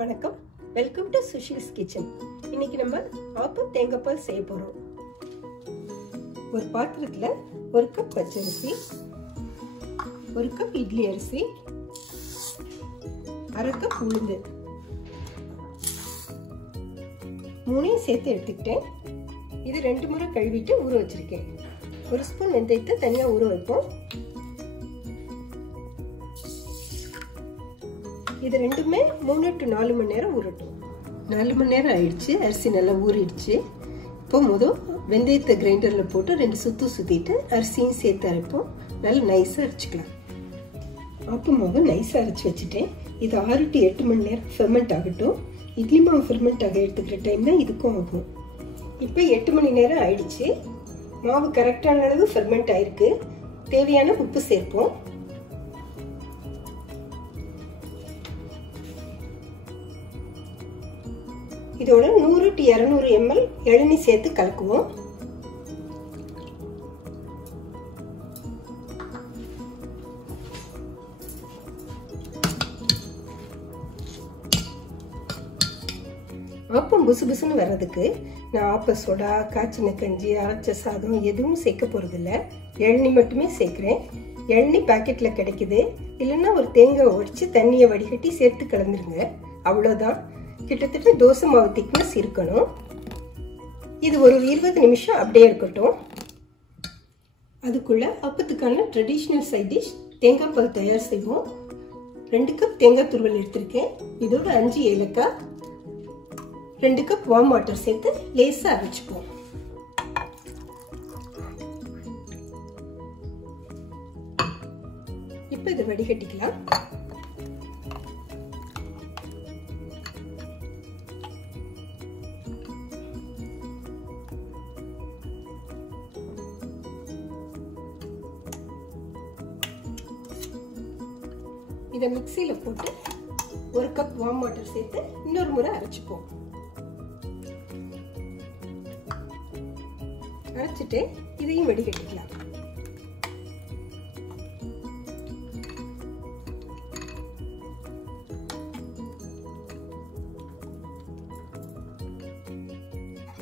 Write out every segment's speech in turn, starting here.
வணக்கம், welcome to Sushil's kitchen. இன்னைக்கு நம்ம ஆப்பம் தேங்காய் பால் செய்ய போறோம். ஒரு பாத்திரத்துல 1 கப் பச்சரிசி, 1 கப் இட்லி அரிசி, 1/2 கப் உளுந்து, 3 சேர்த்து எடுத்துக்கிட்டேன். இது 2 முறை கழுவிட்டு ஊற வச்சிருக்கேன். 1 ஸ்பூன் வெந்தயத்தை தனியா ஊற வைப்போம். இது ரெண்டுமே 3 to 4 மணி நேரம் ஊறட்டும். 4 மணி நேரம் ஆயிடுச்சு. அரிசி நல்லா ஊறிடுச்சு. இப்போ வெந்தயத்தை கிரைண்டர்ல போட்டு 2 சுத்து சுத்திட்டு அரிசியும் சேர்த்து அரைப்போம். நல்லா நைஸா அரைச்சிக்கலாம். ஆப்பம் மாவு நைஸா அரைச்சி வச்சுட்டேன். இது 6 to 8 மணி நேரம் ஃபெர்மெண்ட் ஆகட்டும். இட்லி மாவு ஃபெர்மெண்ட் ஆக எடுத்துக்கிற டைம் தான் இதுக்கும் ஆகும். இப்போ 8 மணி நேரம் ஆயிடுச்சு. மாவு கரெக்டான அளவு ஃபெர்மெண்ட் ஆயிருக்கு. தேவையான உப்பு சேர்ப்போம். இதோட 100 to 200 ml இளநீர் சேர்த்து கலக்குவோம். ஆப்பம் புசு புசுன்னு வர்றதுக்கு நான் ஆப்ப சோடா, காய்ச்சின கஞ்சி, அரைச்ச சாதம் எதுவும் சேர்க்க போறதில்ல. இளநீர் மட்டுமே சேர்க்கிறேன். இளநீர் பாக்கெட்ல கிடைக்குது. இல்லைன்னா ஒரு தேங்காய் உடைச்சு தண்ணியை வடிகட்டி சேர்த்து கலந்துருங்க. அவ்வளோதான். கிட்டத்தட்ட தோசை மாவு திக்னஸ் இருக்கணும். இது ஒரு 20 நிமிஷம் அப்படியே இருக்கட்டும். அதுக்குள்ள அப்பத்துக்கான ட்ரெடிஷ்னல் சைட் டிஷ் தேங்காய் பால் தயார் செய்வோம். 2 கப் தேங்காய் துருவல் எடுத்திருக்கேன். இதோட 5 ஏலக்காய், 2 கப் வார்ம் வாட்டர் சேர்த்து லேசா அரைச்சுப்போம். இப்போ இதை வடிகட்டிக்கலாம். இதை மிக்சியில போட்டு 1 கப் வார்ம் வாட்டர் சேர்த்து இன்னொரு முறை அரைச்சுப்போம். அரைச்சிட்டு இதையும் வடிகட்டிக்கலாம்.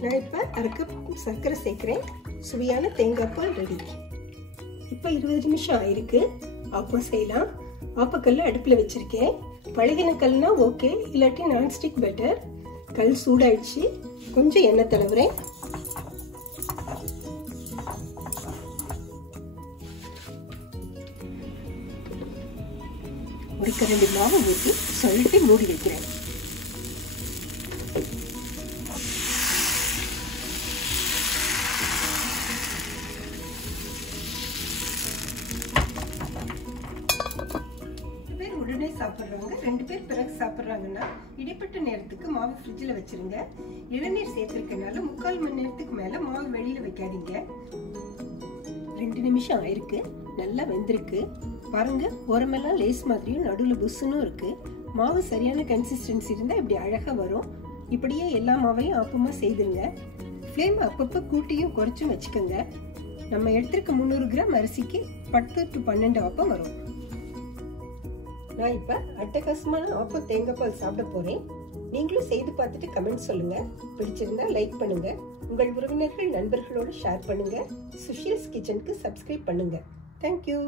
நான் இப்ப 1/2 கப் சர்க்கரை சேர்க்கிறேன். சுவையான தேங்காய் பால் ரெடி. இப்ப 20 நிமிஷம் ஆயிருக்கு. ஆப்பம் செய்யலாம். ஆப்பக்கல்ல அடுப்புல வச்சிருக்கேன். பழகின கல்னா ஓகே, இல்லாட்டி நான்ஸ்டிக் பெட்டர். கல் சூடாயிடுச்சு. கொஞ்சம் எண்ணெய் தடவுறேன். ஒரு கரண்டி மாவு ஊற்றி சொல்லிட்டு மூடி வைக்கிறேன். உடனே சாப்பிடுறவங்க 2 பேர் பிறகு சாப்பிடுறாங்கன்னா இடைப்பட்ட நேரத்துக்கு மாவு ஃப்ரிட்ஜில் வச்சிருங்க. இளநீர் சேர்த்திருக்கனால 3/4 மணி நேரத்துக்கு மேல மாவு வெளியில வைக்காதீங்க. 2 நிமிஷம் ஆயிருக்கு. நல்லா வெந்திருக்கு. பாருங்க, ஓரமெல்லாம் லேஸ் மாதிரியும் நடுவில் புஸ்ஸுன்னு இருக்கு. மாவு சரியான கன்சிஸ்டன்சி இருந்தா இப்படி அழகா வரும். இப்படியே எல்லா மாவையும் ஆப்பமா செய்துருங்க. ஃப்ளேம் அப்பப்போ கூட்டியும் குறைச்சும் வச்சுக்கோங்க. நம்ம எடுத்திருக்க 300 கிராம் அரிசிக்கு 10 to 12 ஆப்பம் வரும். நான் இப்ப அட்டகாசமான ஆப்பம் தேங்காய் பால் சாப்பிட போறேன். நீங்களும் செய்து பார்த்துட்டு கமெண்ட் சொல்லுங்க. பிடிச்சிருந்தா லைக் பண்ணுங்க. உங்கள் உறவினர்கள், நண்பர்களோடு ஷேர் பண்ணுங்க. சுஷீல்ஸ் கிச்சனுக்கு சப்ஸ்கிரைப் பண்ணுங்க. தேங்க்யூ.